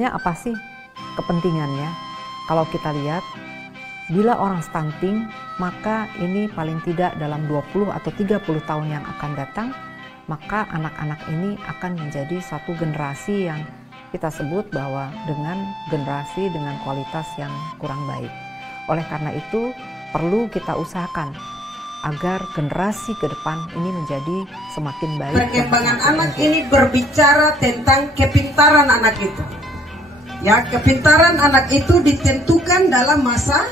sebetulnya apa sih kepentingannya? Kalau kita lihat, bila orang stunting, maka ini paling tidak dalam 20 atau 30 tahun yang akan datang, maka anak-anak ini akan menjadi satu generasi yang kita sebut bahwa dengan generasi dengan kualitas yang kurang baik. Oleh karena itu, perlu kita usahakan agar generasi ke depan ini menjadi semakin baik. Perkembangan anak ini berbicara tentang kepintaran anak itu. Ya, kepintaran anak itu ditentukan dalam masa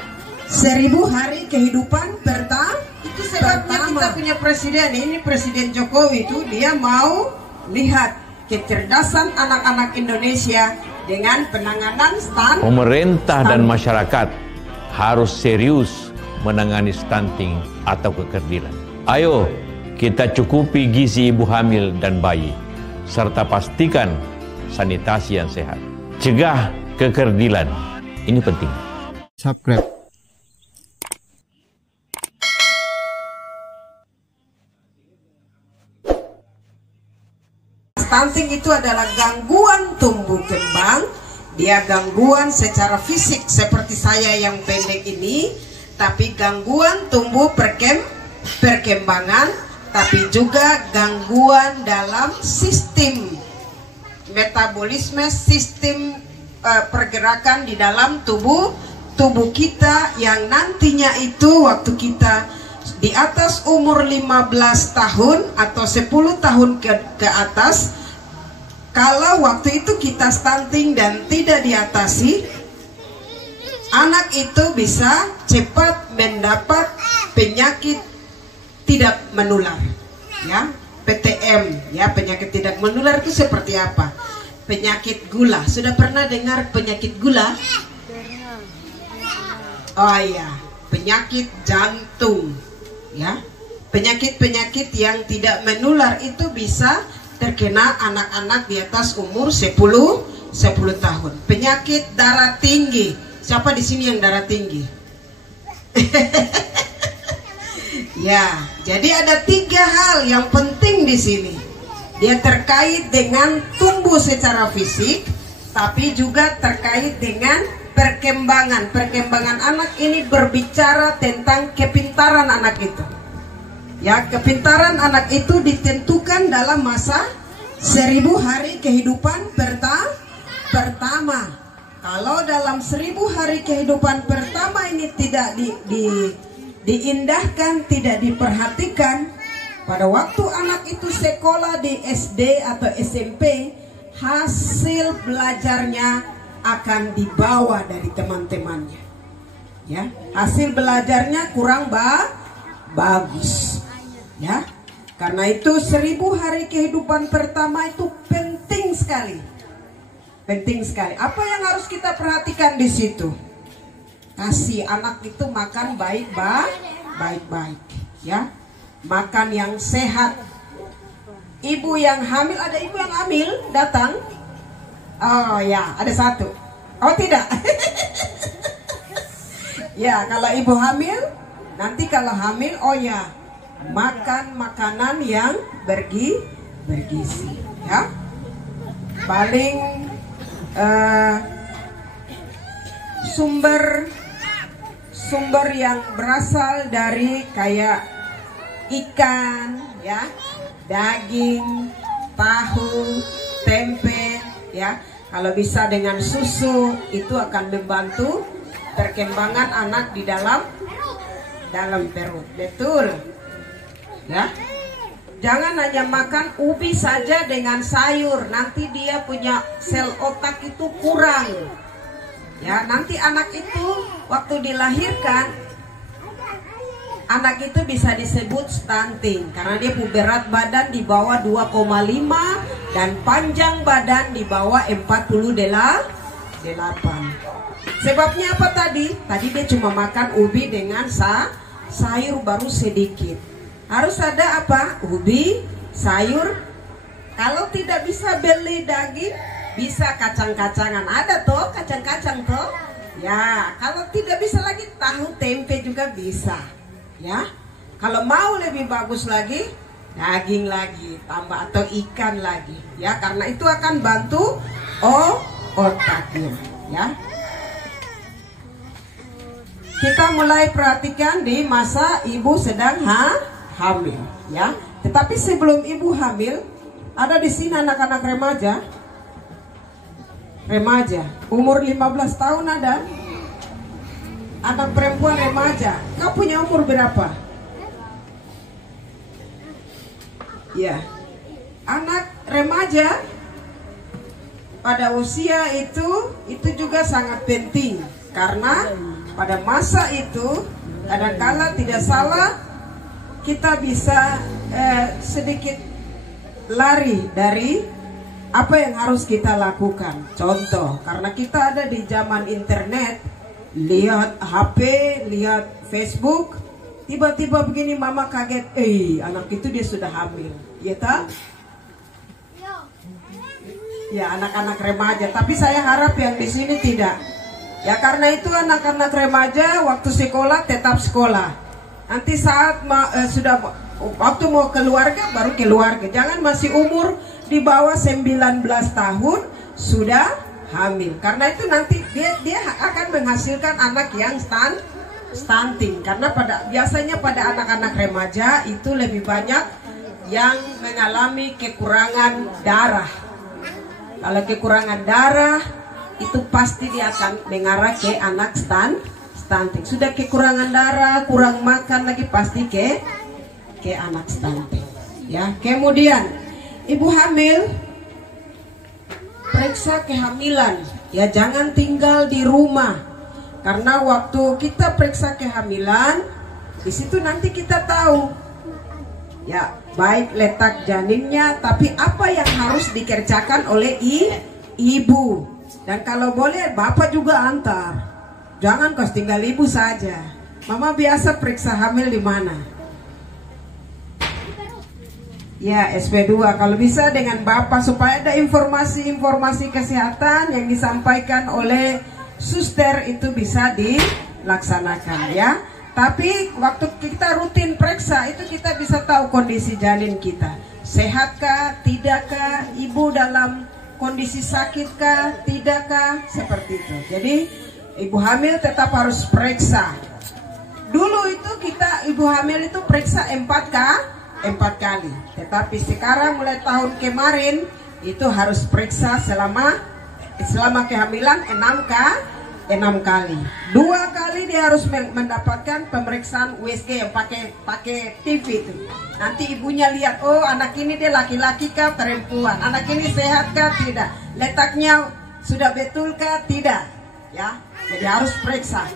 1000 hari kehidupan pertama. Itu sebabnya kita punya presiden, ini Presiden Jokowi itu dia mau lihat kecerdasan anak-anak Indonesia dengan penanganan stunting. Pemerintah dan masyarakat harus serius menangani stunting atau kekerdilan. Ayo kita cukupi gizi ibu hamil dan bayi, serta pastikan sanitasi yang sehat. Cegah kekerdilan, ini penting. Subscribe. Stunting itu adalah gangguan tumbuh kembang. Dia gangguan secara fisik seperti saya yang pendek ini, tapi gangguan tumbuh perkembangan, tapi juga gangguan dalam sistem metabolisme, sistem pergerakan di dalam tubuh kita yang nantinya itu waktu kita di atas umur 15 tahun atau 10 tahun ke atas, kalau waktu itu kita stunting dan tidak diatasi, anak itu bisa cepat mendapat penyakit tidak menular, ya, PTM, ya, penyakit tidak menular itu seperti apa? Penyakit gula. Sudah pernah dengar penyakit gula? Oh iya, penyakit jantung, ya. Penyakit-penyakit yang tidak menular itu bisa terkena anak-anak di atas umur 10 tahun. Penyakit darah tinggi. Siapa di sini yang darah tinggi? Ya, jadi ada 3 hal yang penting di sini. Dia terkait dengan tumbuh secara fisik, tapi juga terkait dengan perkembangan. Perkembangan anak ini berbicara tentang kepintaran anak itu. Ya, kepintaran anak itu ditentukan dalam masa 1000 hari kehidupan pertama. Kalau dalam 1000 hari kehidupan pertama ini tidak diindahkan, tidak diperhatikan, pada waktu anak itu sekolah di SD atau SMP, hasil belajarnya akan dibawa dari teman-temannya. Ya, hasil belajarnya kurang bagus. Ya, karena itu 1000 hari kehidupan pertama itu penting sekali. Penting sekali. Apa yang harus kita perhatikan di situ? Kasih anak itu makan baik-baik, ya. Makan yang sehat. Ibu yang hamil, ada ibu yang hamil datang? Oh ya, ada satu. Oh tidak. Ya, kalau ibu hamil, nanti kalau hamil, oh ya, makan makanan yang bergizi, ya. Paling sumber yang berasal dari kayak ikan, ya, daging, tahu, tempe, ya. Kalau bisa dengan susu, itu akan membantu perkembangan anak di dalam perut. Betul. Ya, jangan hanya makan ubi saja dengan sayur, nanti dia punya sel otak itu kurang. Ya, nanti anak itu waktu dilahirkan, anak itu bisa disebut stunting karena dia berat badan di bawah 2,5 dan panjang badan di bawah 48. Sebabnya apa tadi? Tadi dia cuma makan ubi dengan sayur baru sedikit. Harus ada apa? Ubi, sayur. Kalau tidak bisa beli daging, bisa kacang-kacangan. Ada toh kacang-kacang toh? Ya, kalau tidak bisa lagi tahu tempe juga bisa. Ya, kalau mau lebih bagus lagi, daging lagi, tambah atau ikan lagi. Ya, karena itu akan bantu otaknya, ya. Kita mulai perhatikan di masa ibu sedang hamil, ya. Tetapi sebelum ibu hamil, ada di sini anak-anak remaja, umur 15 tahun ada. Anak perempuan remaja, kau punya umur berapa? Ya, anak remaja pada usia itu juga sangat penting, karena pada masa itu kadang-kala tidak salah kita bisa sedikit lari dari apa yang harus kita lakukan. Contoh, karena kita ada di zaman internet, lihat HP, lihat Facebook, tiba-tiba begini mama kaget, anak itu dia sudah hamil, ya tak? Ya, anak-anak remaja. Tapi saya harap yang di sini tidak. Ya, karena itu anak-anak remaja waktu sekolah tetap sekolah. Nanti saat sudah waktu mau keluarga baru keluarga. Jangan masih umur di bawah 19 tahun sudah hamil. Karena itu nanti dia akan menghasilkan anak yang stunting. Karena biasanya pada anak-anak remaja itu lebih banyak yang mengalami kekurangan darah. Kalau kekurangan darah itu pasti dia akan mengarah ke anak stunting. Sudah kekurangan darah, kurang makan lagi pasti ke anak stunting. Ya, kemudian ibu hamil periksa kehamilan. Ya, jangan tinggal di rumah. Karena waktu kita periksa kehamilan, di situ nanti kita tahu ya, baik letak janinnya, tapi apa yang harus dikerjakan oleh ibu. Dan kalau boleh bapak juga antar. Jangan kau tinggal ibu saja. Mama biasa periksa hamil di mana? Ya, SP2. Kalau bisa dengan bapak supaya ada informasi-informasi kesehatan yang disampaikan oleh suster itu bisa dilaksanakan, ya. Tapi waktu kita rutin periksa itu kita bisa tahu kondisi janin kita. Sehatkah, tidakkah, ibu dalam kondisi sakitkah, tidakkah, seperti itu. Jadi ibu hamil tetap harus periksa. Dulu itu ibu hamil itu periksa 4 kali. Tetapi sekarang mulai tahun kemarin itu harus periksa selama kehamilan 6 kali. 2 kali dia harus mendapatkan pemeriksaan USG yang pakai TV itu. Nanti ibunya lihat, oh anak ini dia laki-laki kah perempuan, anak ini sehat kah tidak, letaknya sudah betul kah tidak, ya. Jadi harus periksa.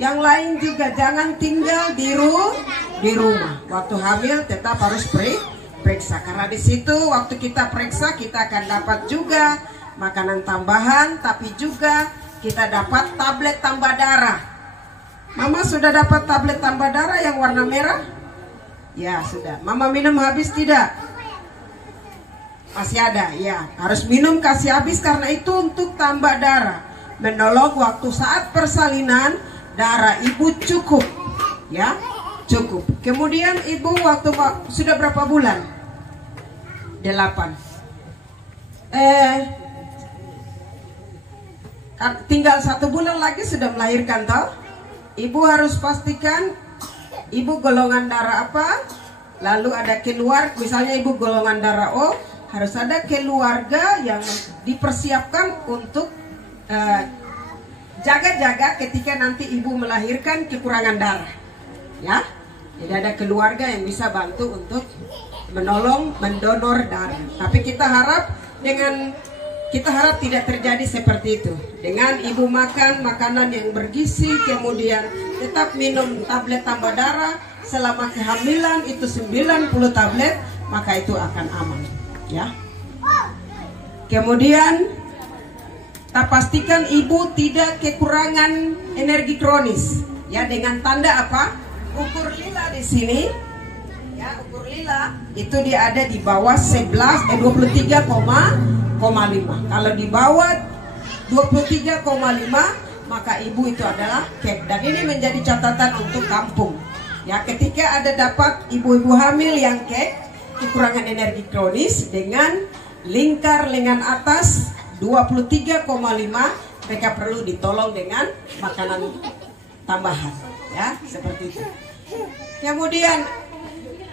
Yang lain juga jangan tinggal di rumah. Waktu hamil tetap harus periksa, karena di situ waktu kita periksa kita akan dapat juga makanan tambahan, tapi juga kita dapat tablet tambah darah. Mama sudah dapat tablet tambah darah yang warna merah? Ya, sudah. Mama minum habis tidak? Masih ada, ya. Harus minum kasih habis karena itu untuk tambah darah. Menolong waktu saat persalinan, darah ibu cukup. Ya, cukup. Kemudian ibu waktu sudah berapa bulan? 8. Tinggal 1 bulan lagi sudah melahirkan toh. Ibu harus pastikan ibu golongan darah apa. Lalu ada misalnya ibu golongan darah O, harus ada keluarga yang dipersiapkan untuk jaga-jaga ketika nanti ibu melahirkan kekurangan darah. Ya, jadi ada keluarga yang bisa bantu untuk menolong mendonor darah. Tapi kita harap tidak terjadi seperti itu. Dengan ibu makan makanan yang bergizi, kemudian tetap minum tablet tambah darah selama kehamilan itu 90 tablet, maka itu akan aman, ya. Kemudian kita pastikan ibu tidak kekurangan energi kronis, ya, dengan tanda apa? Ukur lila di sini. Ya, ukur lila itu dia ada di bawah 23,5. Kalau di bawah 23,5 maka ibu itu adalah kek. Dan ini menjadi catatan untuk kampung. Ya, ketika ada dapat ibu-ibu hamil yang kekurangan energi kronis dengan lingkar lengan atas 23,5 mereka perlu ditolong dengan makanan tambahan, ya, seperti itu. Kemudian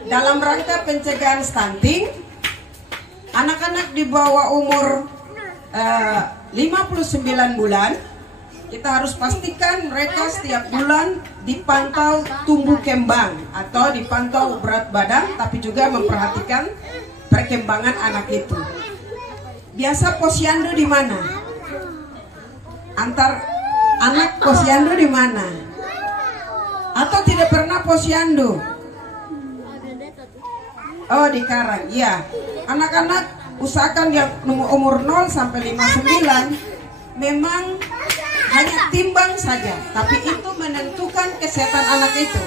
dalam rangka pencegahan stunting, anak-anak di bawah umur 59 bulan, kita harus pastikan mereka setiap bulan dipantau tumbuh kembang atau dipantau berat badan, tapi juga memperhatikan perkembangan anak itu. Biasa posyandu di mana? Antar anak posyandu di mana? Atau tidak pernah posyandu? Oh, di Karang, ya. Anak-anak usahakan yang umur 0 sampai 59 memang hanya timbang saja, tapi itu menentukan kesehatan anak itu.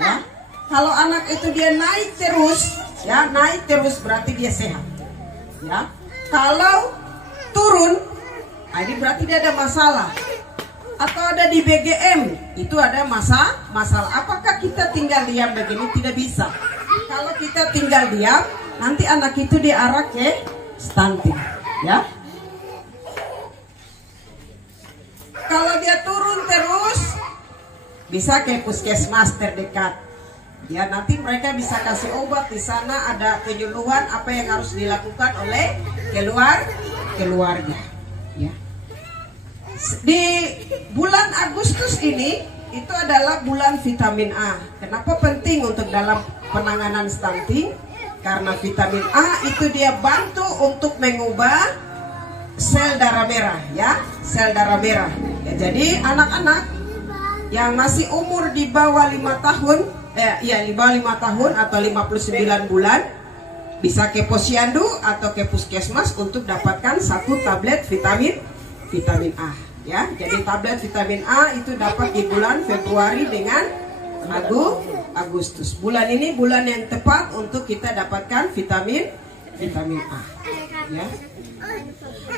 Ya. Kalau anak itu dia naik terus, ya, naik terus berarti dia sehat. Ya. Kalau turun, ini berarti dia ada masalah. Atau ada di BGM, itu ada masalah. Apakah kita tinggal diam begini? Tidak bisa. Kalau kita tinggal diam, nanti anak itu diarah ke stunting, ya. Kalau dia turun terus, bisa ke puskesmas terdekat. Ya, nanti mereka bisa kasih obat di sana, ada penyuluhan apa yang harus dilakukan oleh keluarga. Ya. Di bulan Agustus ini itu adalah bulan vitamin A. Kenapa penting untuk dalam penanganan stunting? Karena vitamin A itu dia bantu untuk mengubah sel darah merah, ya, sel darah merah. Ya, jadi anak-anak yang masih umur di bawah 5 tahun, di bawah 5 tahun atau 59 bulan bisa ke posyandu atau ke puskesmas untuk dapatkan 1 tablet vitamin A. Ya, jadi tablet vitamin A itu dapat di bulan Februari dengan Agustus. Bulan ini bulan yang tepat untuk kita dapatkan vitamin A. Ya.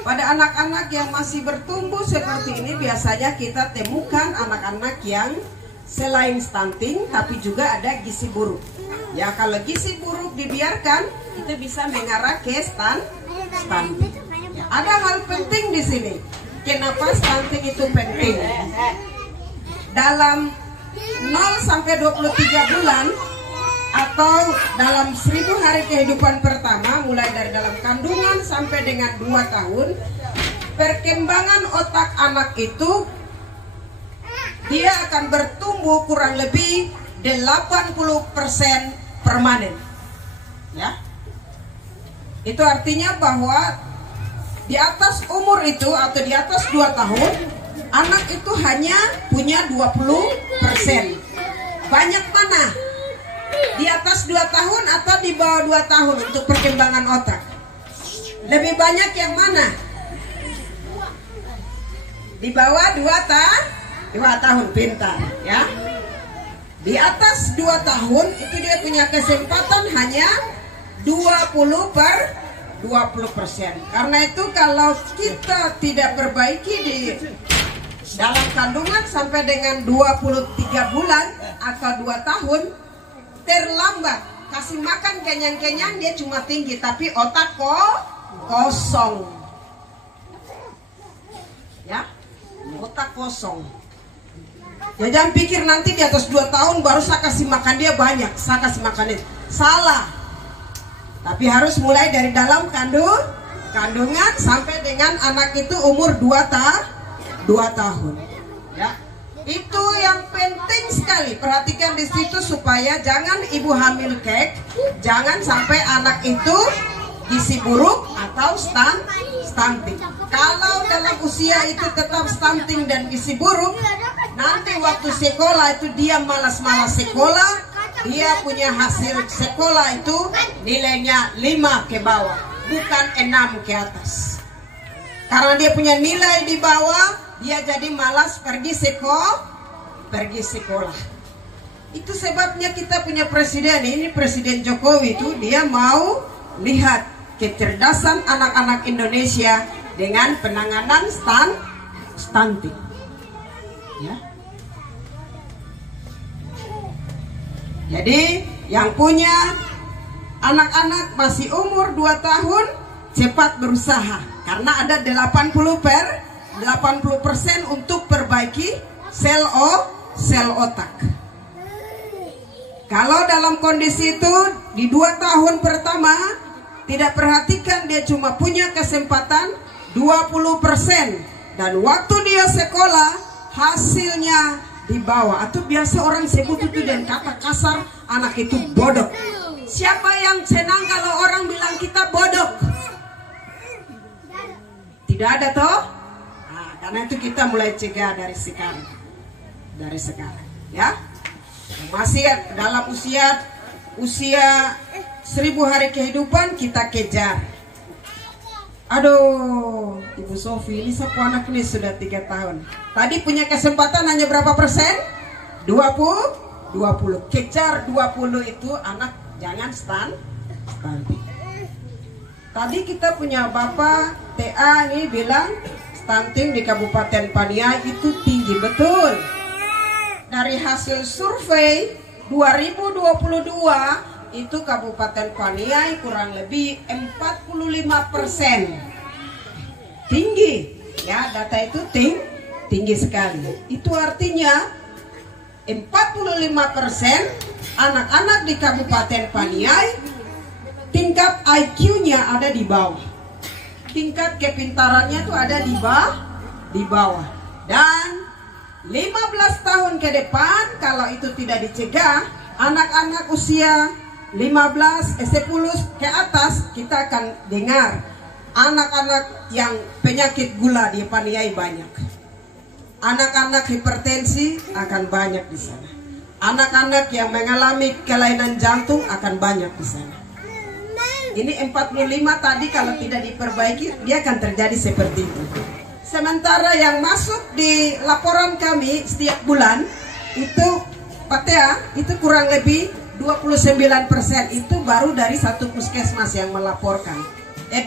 Pada anak-anak yang masih bertumbuh seperti ini biasanya kita temukan anak-anak yang selain stunting tapi juga ada gizi buruk. Ya, kalau gizi buruk dibiarkan itu bisa mengarah ke stunting. Ya, ada hal penting di sini. Kenapa stunting itu penting? Dalam 0 sampai 23 bulan atau dalam 1000 hari kehidupan pertama, mulai dari dalam kandungan sampai dengan 2 tahun, perkembangan otak anak itu dia akan bertumbuh kurang lebih 80% permanen. Ya. Itu artinya bahwa di atas umur itu atau di atas 2 tahun, anak itu hanya punya 20%. Banyak mana? Di atas 2 tahun atau di bawah 2 tahun untuk perkembangan otak? Lebih banyak yang mana? Di bawah 2 tahun, pintar, ya. Di atas 2 tahun itu dia punya kesempatan hanya 20%. Karena itu kalau kita tidak perbaiki di dalam kandungan sampai dengan 23 bulan atau 2 tahun, terlambat. Kasih makan kenyang-kenyang dia cuma tinggi tapi otak kosong. Ya, otak kosong. Ya, jangan pikir nanti di atas 2 tahun baru saya kasih makan dia banyak, saya kasih makan itu. Salah. Tapi harus mulai dari dalam kandungan sampai dengan anak itu umur 2 tahun. Ya. Itu yang penting sekali. Perhatikan di situ supaya jangan ibu hamil kek, jangan sampai anak itu gizi buruk atau stunting. Kalau dalam usia itu tetap stunting dan gizi buruk, nanti waktu sekolah itu dia malas-malas sekolah. Dia punya hasil sekolah itu nilainya 5 ke bawah, bukan 6 ke atas. Karena dia punya nilai di bawah, dia jadi malas pergi sekolah. Itu sebabnya kita punya presiden, ini Presiden Jokowi itu dia mau lihat kecerdasan anak-anak Indonesia dengan penanganan stunting. Ya. Jadi yang punya anak-anak masih umur 2 tahun cepat berusaha. Karena ada 80% untuk perbaiki sel otak. Kalau dalam kondisi itu di 2 tahun pertama tidak perhatikan, dia cuma punya kesempatan 20%, dan waktu dia sekolah hasilnya di bawah, atau biasa orang sebut itu dan kata kasar, anak itu bodoh. Siapa yang senang kalau orang bilang kita bodoh? Tidak ada toh? Nah, karena itu kita mulai cegah dari sekarang, ya. Masih dalam usia 1000 hari kehidupan kita kejar. Aduh, Ibu Sofi, ini sapu anak ini sudah 3 tahun. Tadi punya kesempatan hanya berapa persen? 20. Kejar 20 itu anak, jangan stunting. Tadi kita punya Bapak TA ini bilang stunting di Kabupaten Paniai itu tinggi, betul. Dari hasil survei 2022 itu Kabupaten Paniai kurang lebih 45%. Tinggi, ya, data itu tinggi sekali. Itu artinya 45% anak-anak di Kabupaten Paniai tingkat IQ-nya ada di bawah. Tingkat kepintarannya itu ada di bawah. Dan 15 tahun ke depan kalau itu tidak dicegah, anak-anak usia 10 ke atas, kita akan dengar anak-anak yang penyakit gula di Paniai banyak. Anak-anak hipertensi akan banyak di sana. Anak-anak yang mengalami kelainan jantung akan banyak di sana. Ini 45 tadi kalau tidak diperbaiki dia akan terjadi seperti itu. Sementara yang masuk di laporan kami setiap bulan itu PTA itu kurang lebih 29% itu baru dari 1 puskesmas yang melaporkan. 2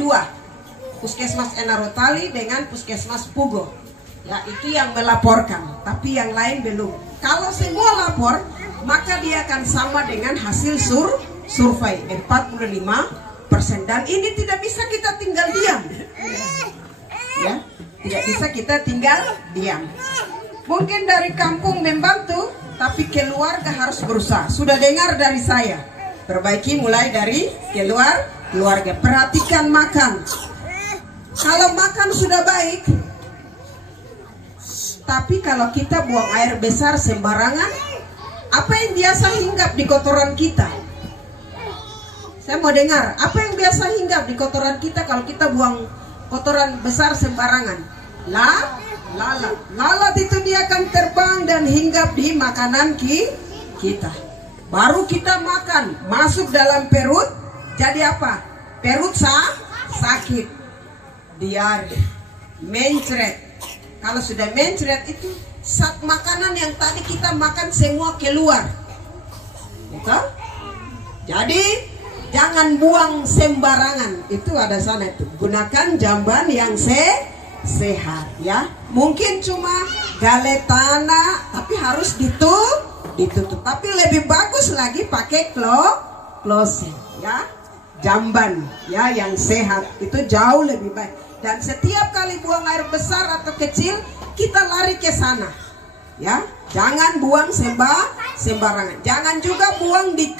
puskesmas Enarotali dengan puskesmas Pugo. Ya, itu yang melaporkan, tapi yang lain belum. Kalau semua lapor, maka dia akan sama dengan hasil survei 45%. Dan ini tidak bisa kita tinggal diam. Ya, tidak bisa kita tinggal diam. Mungkin dari kampung membantu, tapi keluarga harus berusaha. Sudah dengar dari saya, perbaiki mulai dari keluarga. Perhatikan makan. Kalau makan sudah baik, tapi kalau kita buang air besar sembarangan, apa yang biasa hinggap di kotoran kita? Saya mau dengar, apa yang biasa hinggap di kotoran kita kalau kita buang kotoran besar sembarangan? Lalat itu dia akan terbang dan hinggap di makanan kita. Baru kita makan, masuk dalam perut, jadi apa? Perut sakit, diare, mencret. Kalau sudah mencret itu makanan yang tadi kita makan semua keluar. Gitu? Jadi jangan buang sembarangan. Itu ada sana itu. Gunakan jamban yang sehat, ya. Mungkin cuma gali tanah, tapi harus ditutup. Tapi lebih bagus lagi pakai closing, ya. Jamban, ya, yang sehat itu jauh lebih baik. Dan setiap kali buang air besar atau kecil, kita lari ke sana, ya. Jangan buang sembarangan. Jangan juga buang di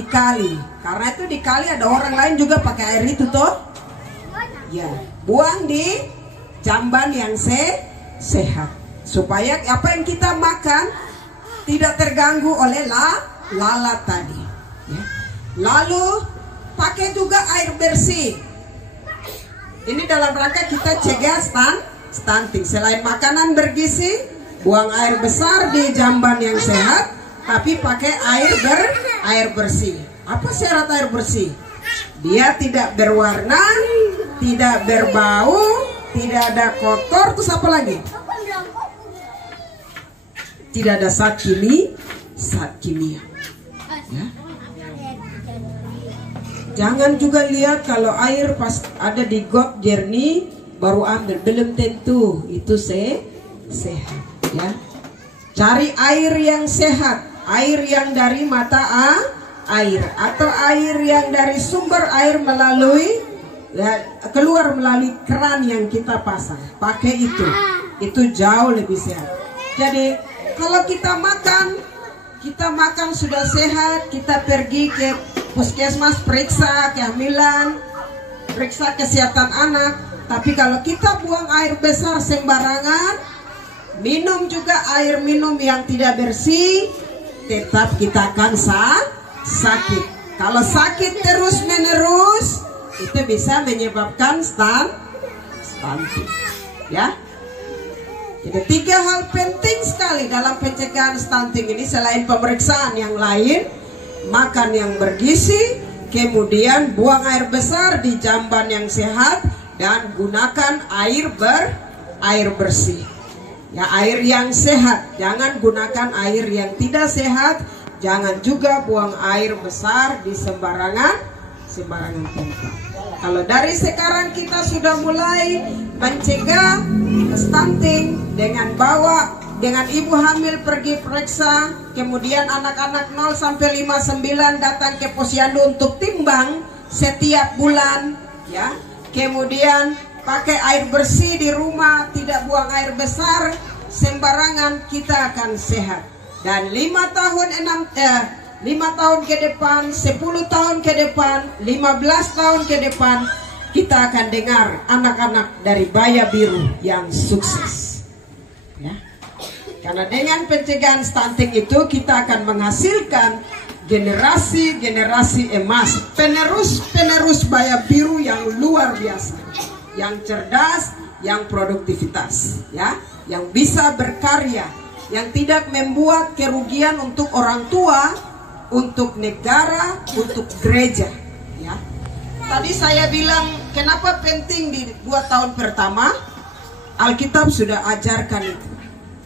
kali, karena itu di kali ada orang lain juga pakai air itu toh. Ya, buang di jamban yang sehat supaya apa yang kita makan tidak terganggu oleh lalat tadi, ya. Lalu pakai juga air bersih. Ini dalam rangka kita cegah stunting. Selain makanan bergizi, buang air besar di jamban yang sehat, tapi pakai air bersih. Apa syarat air bersih? Dia tidak berwarna, tidak berbau, tidak ada kotor, terus apa lagi? Tidak ada zat kimia. Ya. Jangan juga lihat kalau air pas ada di got jernih baru ambil, belum tentu itu sehat, ya. Cari air yang sehat, air yang dari mata air atau air yang dari sumber air melalui ya, keluar melalui keran yang kita pasang. Pakai itu jauh lebih sehat. Jadi kalau kita makan sudah sehat, kita pergi ke puskesmas periksa kehamilan, periksa kesehatan anak. Tapi kalau kita buang air besar sembarangan, minum juga air minum yang tidak bersih, tetap kita akan sakit. Kalau sakit terus menerus, itu bisa menyebabkan stunting, ya. Jadi 3 hal penting sekali dalam pencegahan stunting ini selain pemeriksaan yang lain: makan yang bergizi, kemudian buang air besar di jamban yang sehat, dan gunakan air bersih. Ya, air yang sehat, jangan gunakan air yang tidak sehat. Jangan juga buang air besar di sembarangan tempat. Kalau dari sekarang kita sudah mulai mencegah stunting dengan ibu hamil pergi periksa, kemudian anak-anak 0 sampai 59 datang ke posyandu untuk timbang setiap bulan, ya. Kemudian pakai air bersih di rumah, tidak buang air besar sembarangan, kita akan sehat. Dan 5 tahun ke depan, 10 tahun ke depan, 15 tahun ke depan, kita akan dengar anak-anak dari Baya Biru yang sukses, ya. Karena dengan pencegahan stunting itu kita akan menghasilkan generasi emas, penerus Baya Biru yang luar biasa, yang cerdas, yang produktivitas, ya, yang bisa berkarya, yang tidak membuat kerugian untuk orang tua, untuk negara, untuk gereja, ya. Tadi saya bilang kenapa penting di 2 tahun pertama, Alkitab sudah ajarkan itu,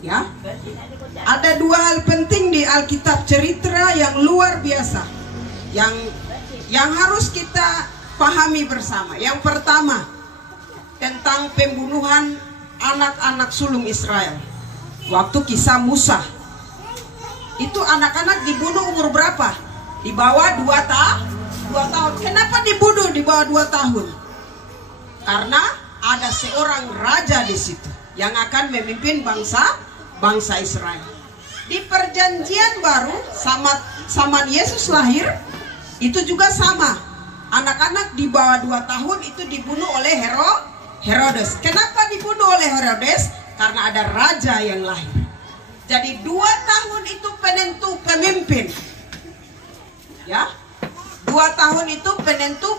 ya. Ada 2 hal penting di Alkitab, cerita yang luar biasa, yang harus kita pahami bersama. Yang pertama, tentang pembunuhan anak-anak sulung Israel. Waktu kisah Musa, itu anak-anak dibunuh umur berapa? Di bawah 2 tahun. Kenapa dibunuh di bawah 2 tahun? Karena ada seorang raja di situ yang akan memimpin bangsa Israel. Di perjanjian baru, sama Yesus lahir, itu juga sama. Anak-anak di bawah 2 tahun itu dibunuh oleh Herodes. Kenapa dibunuh oleh Herodes? Karena ada raja yang lahir. Jadi 2 tahun itu penentu pemimpin, ya. 2 tahun itu penentu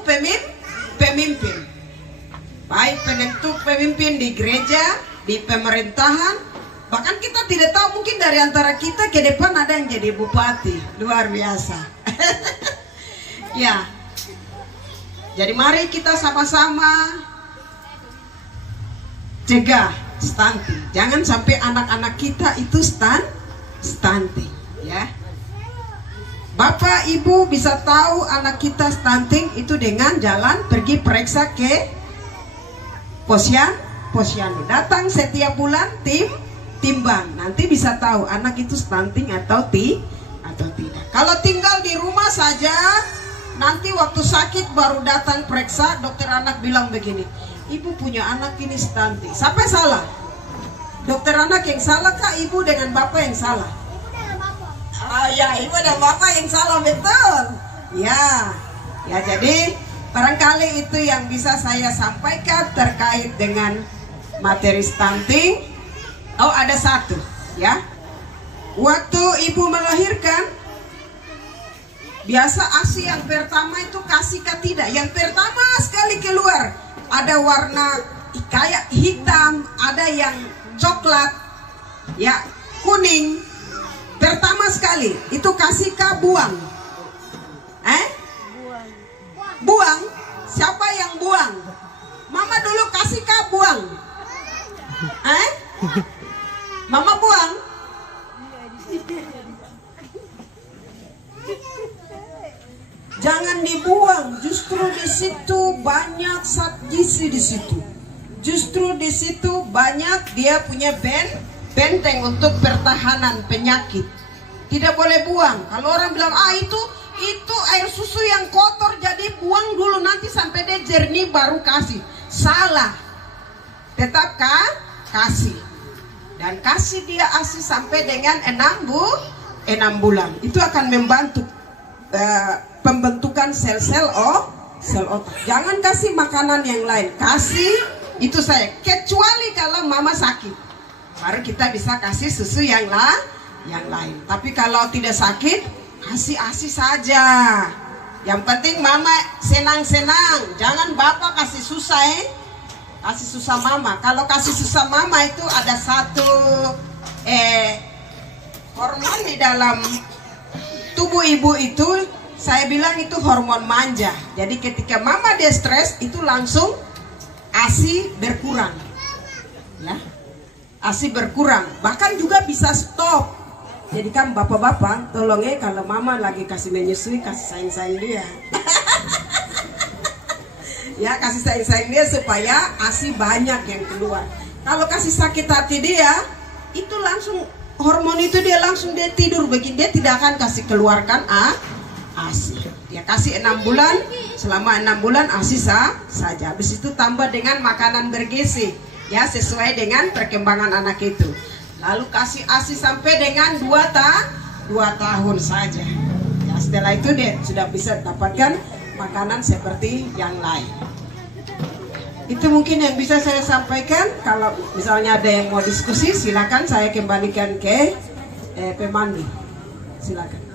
pemimpin. Baik penentu pemimpin di gereja, di pemerintahan. Bahkan kita tidak tahu, mungkin dari antara kita ke depan ada yang jadi bupati. Luar biasa. Ya. Jadi mari kita sama-sama cegah stunting. Jangan sampai anak-anak kita itu stunting, ya. Bapak Ibu bisa tahu anak kita stunting itu dengan jalan pergi periksa ke posyandu. Datang setiap bulan timbang. Nanti bisa tahu anak itu stunting atau tidak. Kalau tinggal di rumah saja, nanti waktu sakit baru datang periksa, dokter anak bilang begini, ibu punya anak ini stunting. Siapa yang salah? Dokter anak yang salah kah ibu dengan bapak yang salah? Ya, ibu dan bapak yang salah, betul. Ya, jadi barangkali itu yang bisa saya sampaikan terkait dengan materi stunting. Oh, ada satu, ya. Waktu ibu melahirkan, biasa ASI yang pertama itu kasih kah tidak? Yang pertama sekali keluar ada warna kayak hitam, ada yang coklat, ya, kuning. Pertama sekali itu kasih kah buang? Buang? Siapa yang buang? Mama dulu kasih kah buang? Mama buang? Jangan dibuang, justru di situ banyak zat gizi di situ. Justru di situ banyak dia punya benteng untuk pertahanan penyakit. Tidak boleh buang. Kalau orang bilang itu itu air susu yang kotor, jadi buang dulu, nanti sampai dia jernih baru kasih. Salah. Tetap kasih. Dan kasih dia ASI sampai dengan 6 bulan. Itu akan membantu pembentukan sel-sel otak. Jangan kasih makanan yang lain, kasih itu saya. Kecuali kalau mama sakit, baru kita bisa kasih susu yang lain. Tapi kalau tidak sakit, kasih ASI saja. Yang penting mama senang-senang, jangan bapak kasih susah kasih susah mama. Kalau kasih susah mama itu ada satu hormon di dalam tubuh ibu itu, saya bilang itu hormon manja. Jadi ketika mama dia stres, itu langsung ASI berkurang. Ya, ASI berkurang. Bahkan juga bisa stop. Jadi kan bapak-bapak, tolong kalau mama lagi kasih menyusui, kasih sayang-sayang dia. Ya, kasih sayang-sayang dia supaya ASI banyak yang keluar. Kalau kasih sakit hati dia, itu langsung hormon itu dia langsung dia tidur begini, dia tidak akan kasih keluarkan ASI. Ya, kasih 6 bulan, selama 6 bulan ASI saja. Habis itu tambah dengan makanan bergizi, ya sesuai dengan perkembangan anak itu. Lalu kasih ASI sampai dengan 2 tahun saja. Ya, setelah itu dia sudah bisa dapatkan makanan seperti yang lain. Itu mungkin yang bisa saya sampaikan. Kalau misalnya ada yang mau diskusi, silakan saya kembalikan ke pemandu. Silakan.